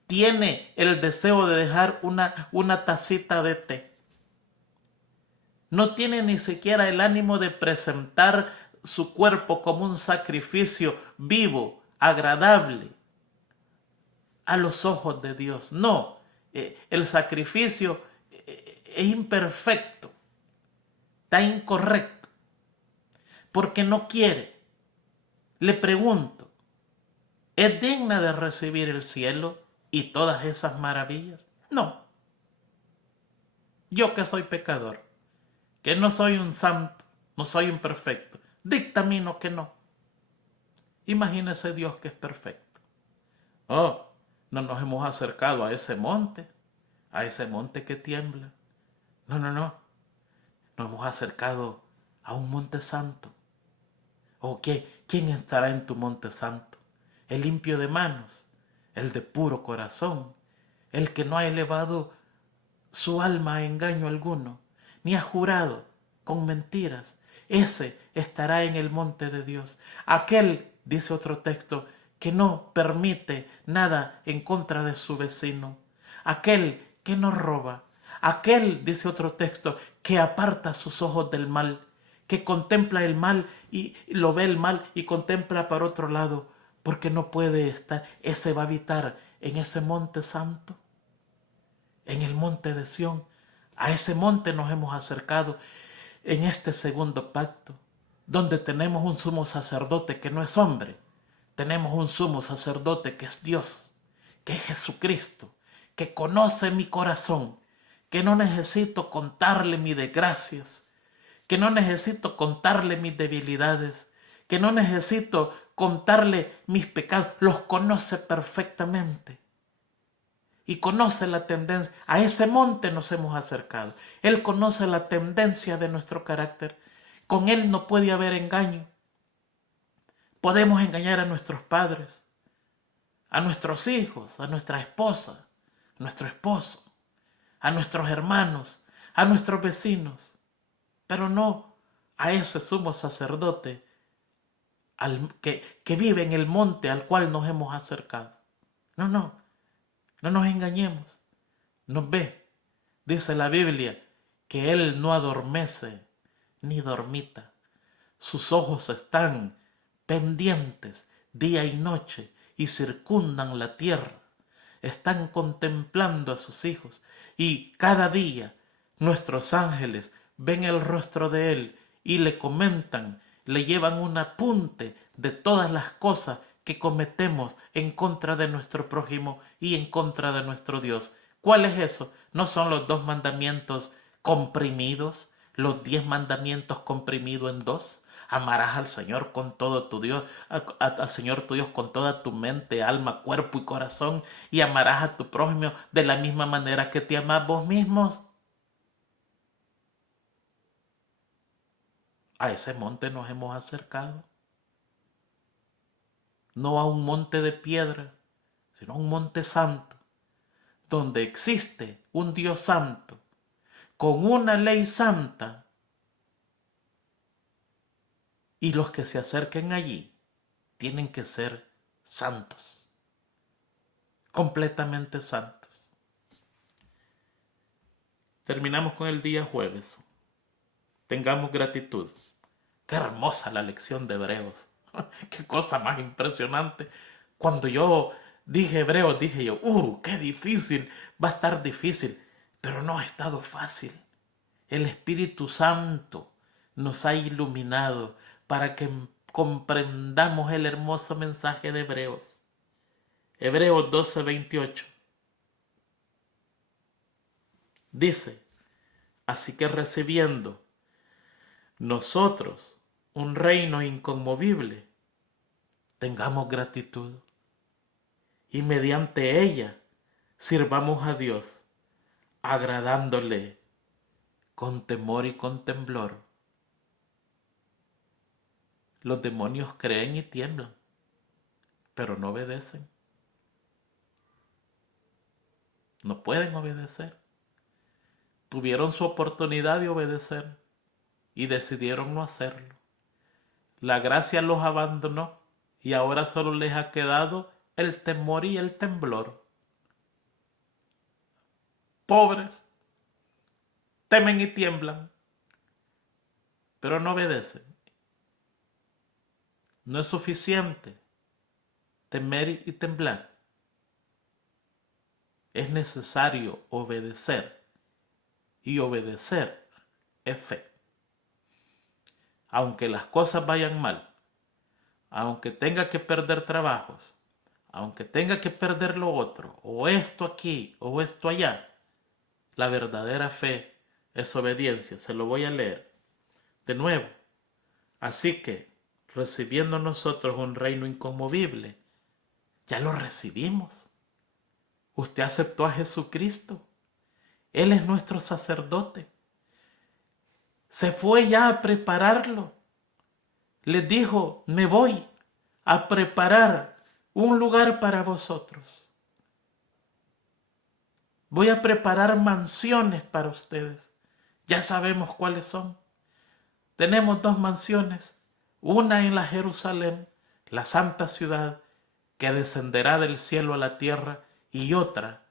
tiene el deseo de dejar una tacita de té, no tiene ni siquiera el ánimo de presentar su cuerpo como un sacrificio vivo, agradable a los ojos de Dios. No, el sacrificio es imperfecto, está incorrecto, porque no quiere. Le pregunto, ¿es digna de recibir el cielo y todas esas maravillas? No. Yo que soy pecador, que no soy un santo, no soy un perfecto, dictamino que no. Imagínese Dios que es perfecto. Oh, no nos hemos acercado a ese monte que tiembla. No. Nos hemos acercado a un monte santo. ¿O qué? ¿Quién estará en tu monte santo? El limpio de manos, el de puro corazón, el que no ha elevado su alma a engaño alguno, ni ha jurado con mentiras. Ese estará en el monte de Dios. Aquel, dice otro texto, que no permite nada en contra de su vecino. Aquel que no roba. Aquel, dice otro texto, que aparta sus ojos del mal, que contempla el mal y lo ve el mal y contempla para otro lado, porque no puede estar. Ese va a habitar en ese monte santo, en el monte de Sión. A ese monte nos hemos acercado en este segundo pacto, donde tenemos un sumo sacerdote que no es hombre. Tenemos un sumo sacerdote que es Dios, que es Jesucristo, que conoce mi corazón, que no necesito contarle mis desgracias, que no necesito contarle mis debilidades, que no necesito contarle mis pecados, los conoce perfectamente. Y conoce la tendencia. A ese monte nos hemos acercado. Él conoce la tendencia de nuestro carácter. Con Él no puede haber engaño. Podemos engañar a nuestros padres, a nuestros hijos, a nuestra esposa, a nuestro esposo, a nuestros hermanos, a nuestros vecinos, pero no a ese sumo sacerdote que vive en el monte al cual nos hemos acercado. No nos engañemos. Nos ve, dice la Biblia, que Él no adormece ni dormita. Sus ojos están pendientes día y noche y circundan la tierra. Están contemplando a sus hijos y cada día nuestros ángeles ven el rostro de Él y le comentan, le llevan un apunte de todas las cosas que cometemos en contra de nuestro prójimo y en contra de nuestro Dios. ¿Cuál es eso? ¿No son los 2 mandamientos comprimidos? ¿Los 10 mandamientos comprimidos en 2? Amarás al Señor con todo tu Dios, al Señor tu Dios con toda tu mente, alma, cuerpo y corazón, y amarás a tu prójimo de la misma manera que te amás vos mismos. A ese monte nos hemos acercado. No a un monte de piedra, sino a un monte santo, donde existe un Dios santo, con una ley santa, y los que se acerquen allí tienen que ser santos, completamente santos. Terminamos con el día jueves. Tengamos gratitud. Qué hermosa la lección de Hebreos. Qué cosa más impresionante. Cuando yo dije Hebreos, dije yo, qué difícil. Va a estar difícil, pero no ha estado fácil. El Espíritu Santo nos ha iluminado para que comprendamos el hermoso mensaje de Hebreos. Hebreos 12:28. Dice, así que recibiendo nosotros un reino inconmovible, tengamos gratitud y mediante ella sirvamos a Dios, agradándole con temor y con temblor. Los demonios creen y tiemblan, pero no obedecen. No pueden obedecer. Tuvieron su oportunidad de obedecer y decidieron no hacerlo. La gracia los abandonó y ahora solo les ha quedado el temor y el temblor. Pobres, temen y tiemblan, pero no obedecen. No es suficiente temer y temblar. Es necesario obedecer, y obedecer es fe. Aunque las cosas vayan mal, aunque tenga que perder trabajos, aunque tenga que perder lo otro, o esto aquí, o esto allá, la verdadera fe es obediencia. Se lo voy a leer de nuevo. Así que, recibiendo nosotros un reino inconmovible, ya lo recibimos. Usted aceptó a Jesucristo. Él es nuestro sacerdote. Se fue ya a prepararlo. Les dijo, me voy a preparar un lugar para vosotros. Voy a preparar mansiones para ustedes. Ya sabemos cuáles son. Tenemos 2 mansiones. Una en la Jerusalén, la santa ciudad, que descenderá del cielo a la tierra, y otra,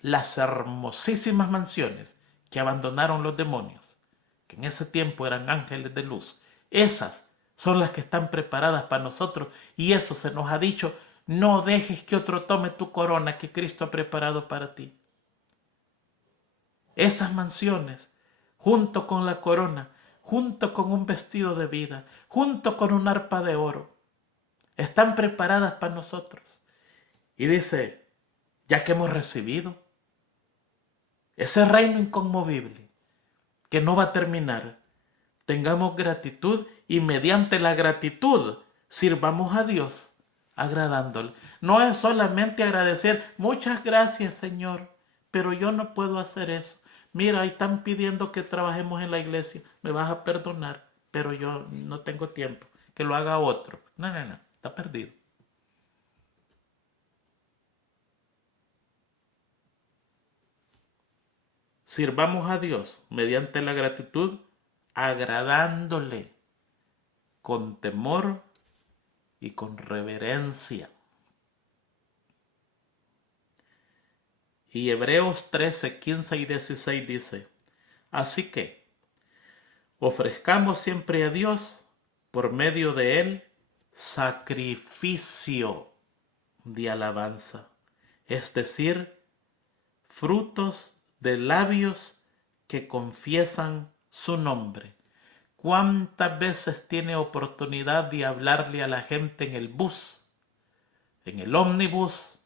las hermosísimas mansiones que abandonaron los demonios, que en ese tiempo eran ángeles de luz. Esas son las que están preparadas para nosotros, y eso se nos ha dicho, no dejes que otro tome tu corona que Cristo ha preparado para ti. Esas mansiones, junto con la corona, junto con un vestido de vida, junto con un arpa de oro, están preparadas para nosotros. Y dice, ya que hemos recibido ese reino inconmovible, que no va a terminar, tengamos gratitud y mediante la gratitud sirvamos a Dios agradándole. No es solamente agradecer, muchas gracias Señor, pero yo no puedo hacer eso. Mira, ahí están pidiendo que trabajemos en la iglesia, me vas a perdonar, pero yo no tengo tiempo, que lo haga otro. No, está perdido. Sirvamos a Dios mediante la gratitud, agradándole con temor y con reverencia. Y Hebreos 13, 15 y 16 dice, así que ofrezcamos siempre a Dios, por medio de Él, sacrificio de alabanza, es decir, frutos de labios que confiesan su nombre. ¿Cuántas veces tiene oportunidad de hablarle a la gente en el bus, en el ómnibus,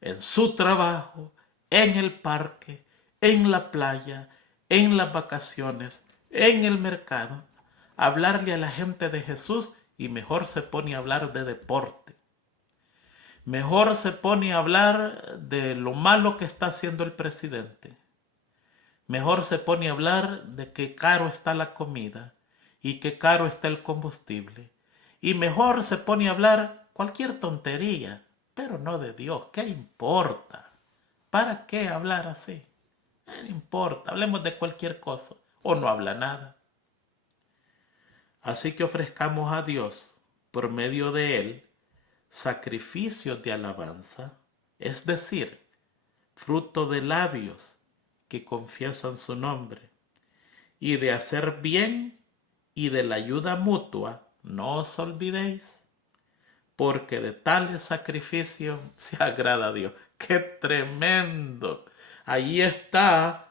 en su trabajo, en el parque, en la playa, en las vacaciones, en el mercado, hablarle a la gente de Jesús y mejor se pone a hablar de deporte. Mejor se pone a hablar de lo malo que está haciendo el presidente. Mejor se pone a hablar de qué caro está la comida y qué caro está el combustible. Y mejor se pone a hablar cualquier tontería, pero no de Dios. ¿Qué importa? ¿Para qué hablar así? No importa, hablemos de cualquier cosa o no habla nada. Así que ofrezcamos a Dios, por medio de Él, sacrificios de alabanza, es decir, fruto de labios que confiesan su nombre, y de hacer bien y de la ayuda mutua, no os olvidéis, porque de tales sacrificios se agrada a Dios. ¡Qué tremendo! Ahí está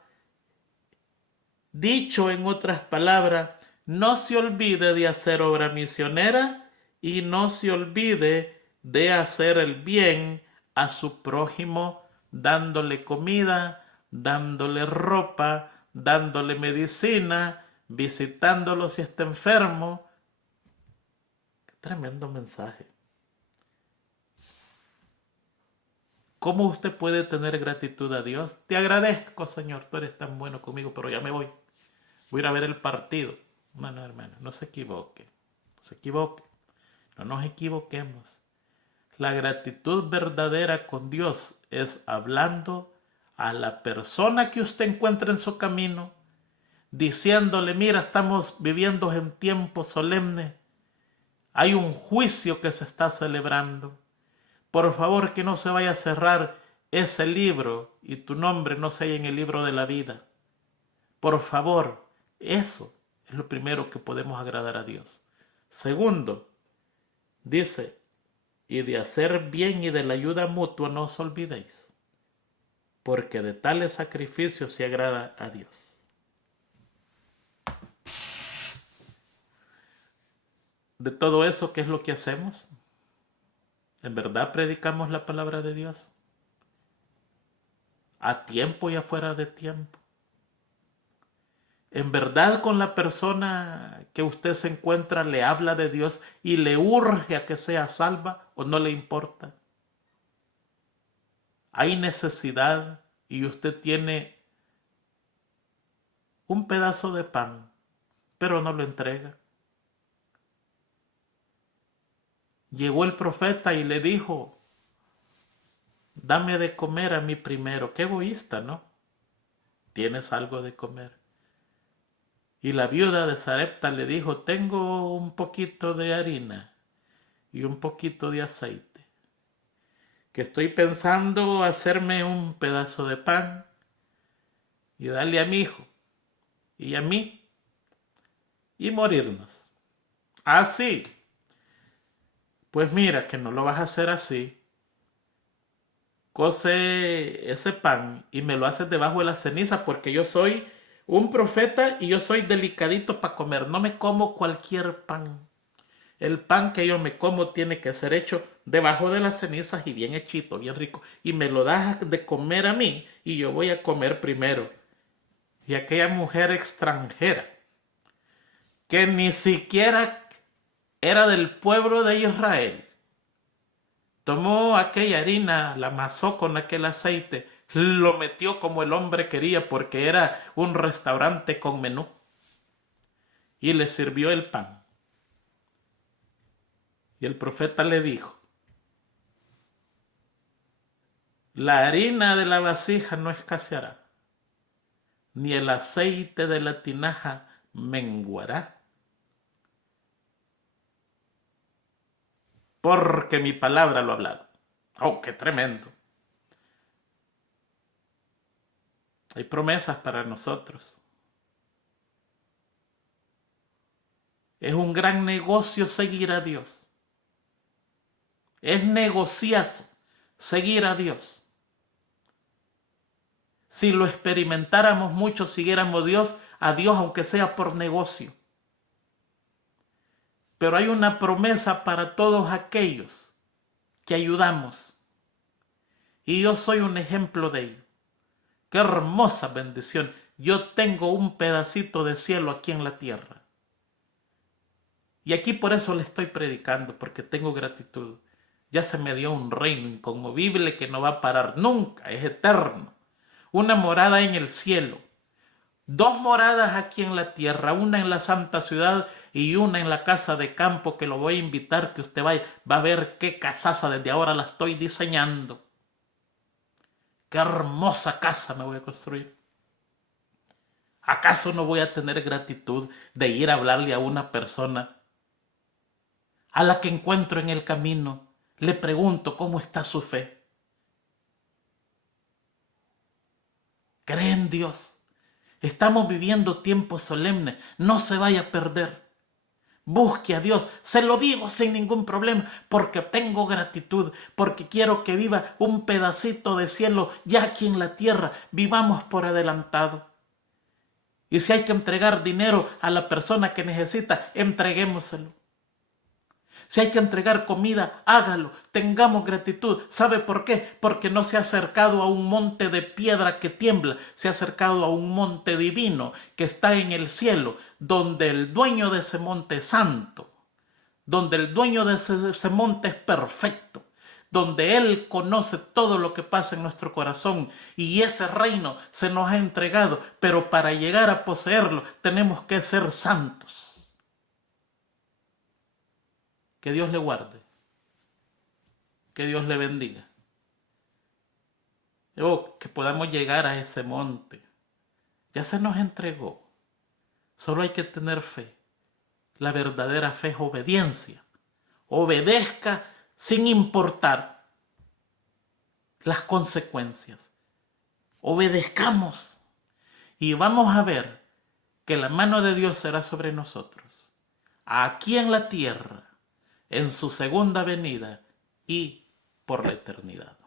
dicho en otras palabras, no se olvide de hacer obra misionera y no se olvide de hacer el bien a su prójimo, dándole comida, dándole ropa, dándole medicina, visitándolo si está enfermo. Qué tremendo mensaje. ¿Cómo usted puede tener gratitud a Dios? Te agradezco, Señor, tú eres tan bueno conmigo, pero ya me voy. Voy a ir a ver el partido. No, hermano, no se equivoque. No se equivoque. No nos equivoquemos. La gratitud verdadera con Dios es hablando a la persona que usted encuentra en su camino, diciéndole, mira, estamos viviendo en tiempos solemnes. Hay un juicio que se está celebrando. Por favor, que no se vaya a cerrar ese libro y tu nombre no sea en el libro de la vida. Por favor, eso es lo primero que podemos agradar a Dios. Segundo, dice, y de hacer bien y de la ayuda mutua no os olvidéis, porque de tales sacrificios se agrada a Dios. De todo eso, ¿qué es lo que hacemos? ¿En verdad predicamos la palabra de Dios? ¿A tiempo y afuera de tiempo? ¿En verdad con la persona que usted se encuentra le habla de Dios y le urge a que sea salva o no le importa? Hay necesidad y usted tiene un pedazo de pan, pero no lo entrega. Llegó el profeta y le dijo, dame de comer a mí primero. Qué egoísta, ¿no? ¿Tienes algo de comer? Y la viuda de Sarepta le dijo, tengo un poquito de harina y un poquito de aceite, que estoy pensando hacerme un pedazo de pan y darle a mi hijo y a mí y morirnos. Ah, sí. Pues mira que no lo vas a hacer así. Cose ese pan y me lo haces debajo de la ceniza porque yo soy un profeta y yo soy delicadito para comer. No me como cualquier pan. El pan que yo me como tiene que ser hecho debajo de las cenizas y bien hechito, bien rico. Y me lo das de comer a mí y yo voy a comer primero. Y aquella mujer extranjera que ni siquiera era del pueblo de Israel, tomó aquella harina, la amasó con aquel aceite, lo metió como el hombre quería porque era un restaurante con menú y le sirvió el pan. Y el profeta le dijo, la harina de la vasija no escaseará, ni el aceite de la tinaja menguará, porque mi palabra lo ha hablado. ¡Oh, qué tremendo! Hay promesas para nosotros. Es un gran negocio seguir a Dios. Es negociazo seguir a Dios. Si lo experimentáramos mucho, siguiéramos a Dios aunque sea por negocio. Pero hay una promesa para todos aquellos que ayudamos. Y yo soy un ejemplo de ello. ¡Qué hermosa bendición! Yo tengo un pedacito de cielo aquí en la tierra. Y aquí por eso le estoy predicando, porque tengo gratitud. Ya se me dio un reino inconmovible que no va a parar nunca, es eterno. Una morada en el cielo. 2 moradas aquí en la tierra, una en la santa ciudad y una en la casa de campo, que lo voy a invitar que usted vaya. Va a ver qué casaza, desde ahora la estoy diseñando. Qué hermosa casa me voy a construir. ¿Acaso no voy a tener gratitud de ir a hablarle a una persona a la que encuentro en el camino? Le pregunto cómo está su fe. ¿Cree en Dios? Estamos viviendo tiempos solemnes. No se vaya a perder. Busque a Dios. Se lo digo sin ningún problema, porque tengo gratitud, porque quiero que viva un pedacito de cielo ya aquí en la tierra. Vivamos por adelantado. Y si hay que entregar dinero a la persona que necesita, entreguémoselo. Si hay que entregar comida, hágalo. Tengamos gratitud. ¿Sabe por qué? Porque no se ha acercado a un monte de piedra que tiembla. Se ha acercado a un monte divino que está en el cielo, donde el dueño de ese monte es santo, donde el dueño de ese monte es perfecto, donde Él conoce todo lo que pasa en nuestro corazón, y ese reino se nos ha entregado, pero para llegar a poseerlo tenemos que ser santos. Que Dios le guarde, que Dios le bendiga. Que podamos llegar a ese monte. Ya se nos entregó. Solo hay que tener fe. La verdadera fe es obediencia. Obedezca sin importar las consecuencias. Obedezcamos y vamos a ver que la mano de Dios será sobre nosotros, aquí en la tierra, en su segunda venida y por la eternidad.